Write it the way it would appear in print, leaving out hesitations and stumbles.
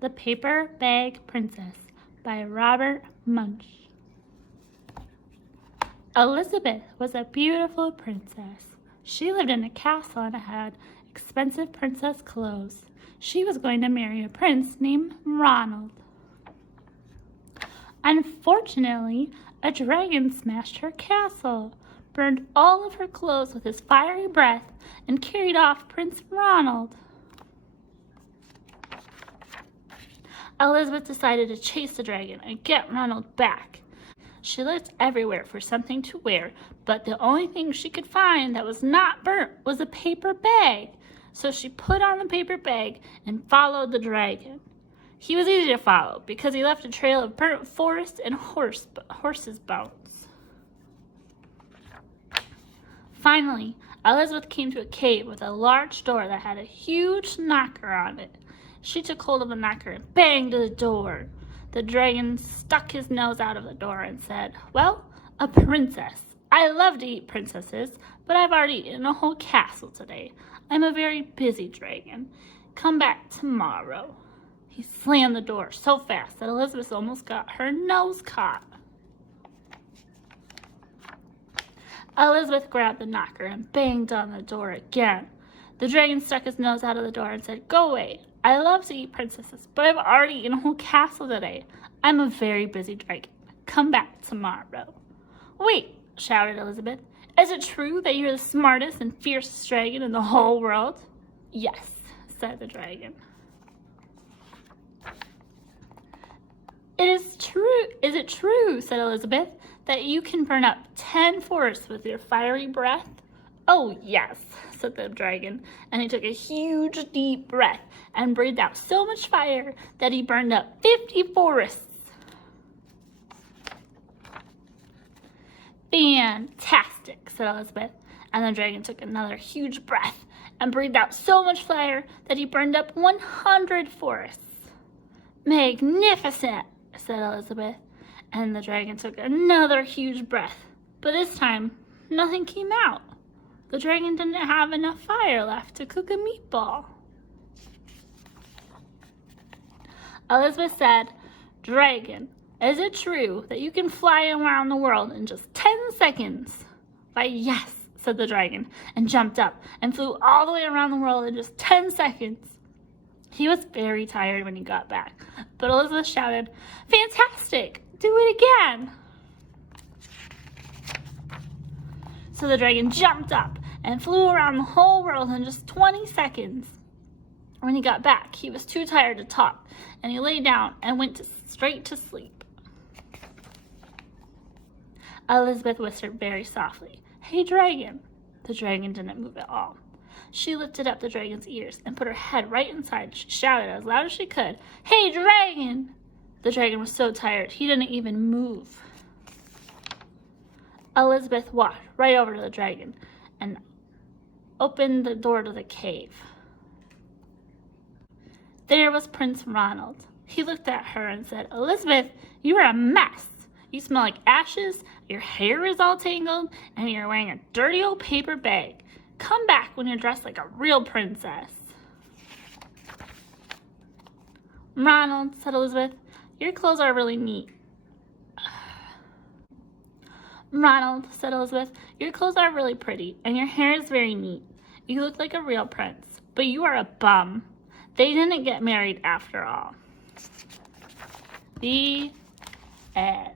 The Paper Bag Princess by Robert Munsch. Elizabeth was a beautiful princess. She lived in a castle and had expensive princess clothes. She was going to marry a prince named Ronald. Unfortunately, a dragon smashed her castle, burned all of her clothes with his fiery breath, and carried off Prince Ronald. Elizabeth decided to chase the dragon and get Ronald back. She looked everywhere for something to wear, but the only thing she could find that was not burnt was a paper bag. So she put on the paper bag and followed the dragon. He was easy to follow because he left a trail of burnt forest and horse's bones. Finally, Elizabeth came to a cave with a large door that had a huge knocker on it. She took hold of the knocker and banged the door. The dragon stuck his nose out of the door and said, "Well, a princess. I love to eat princesses, but I've already eaten a whole castle today. I'm a very busy dragon. Come back tomorrow." He slammed the door so fast that Elizabeth almost got her nose caught. Elizabeth grabbed the knocker and banged on the door again. The dragon stuck his nose out of the door and said, "Go away. I love to eat princesses, but I've already eaten a whole castle today. I'm a very busy dragon. Come back tomorrow." "Wait," shouted Elizabeth. "Is it true that you're the smartest and fiercest dragon in the whole world?" "Yes," said the dragon. Is it true, said Elizabeth, that you can burn up 10 forests with your fiery breath?" "Oh, yes," said the dragon, and he took a huge, deep breath and breathed out so much fire that he burned up 50 forests. "Fantastic," said Elizabeth, and the dragon took another huge breath and breathed out so much fire that he burned up 100 forests. "Magnificent," said Elizabeth, and the dragon took another huge breath, but this time nothing came out. The dragon didn't have enough fire left to cook a meatball. Elizabeth said, "Dragon, is it true that you can fly around the world in just 10 seconds? "Why, yes," said the dragon, and jumped up and flew all the way around the world in just 10 seconds. He was very tired when he got back, but Elizabeth shouted, "Fantastic! Do it again!" So the dragon jumped up and flew around the whole world in just 20 seconds. When he got back, he was too tired to talk, and he lay down and went straight to sleep. Elizabeth whispered very softly, "Hey, dragon." The dragon didn't move at all. She lifted up the dragon's ears and put her head right inside. She shouted as loud as she could, "Hey, dragon!" The dragon was so tired, he didn't even move. Elizabeth walked right over to the dragon and opened the door to the cave. There was Prince Ronald. He looked at her and said, "Elizabeth, you are a mess. You smell like ashes, your hair is all tangled, and you're wearing a dirty old paper bag. Come back when you're dressed like a real princess." "Ronald," said Elizabeth, "your clothes are really neat." "Ronald," said Elizabeth, "your clothes are really pretty, and your hair is very neat. You look like a real prince, but you are a bum. They didn't get married after all." The end.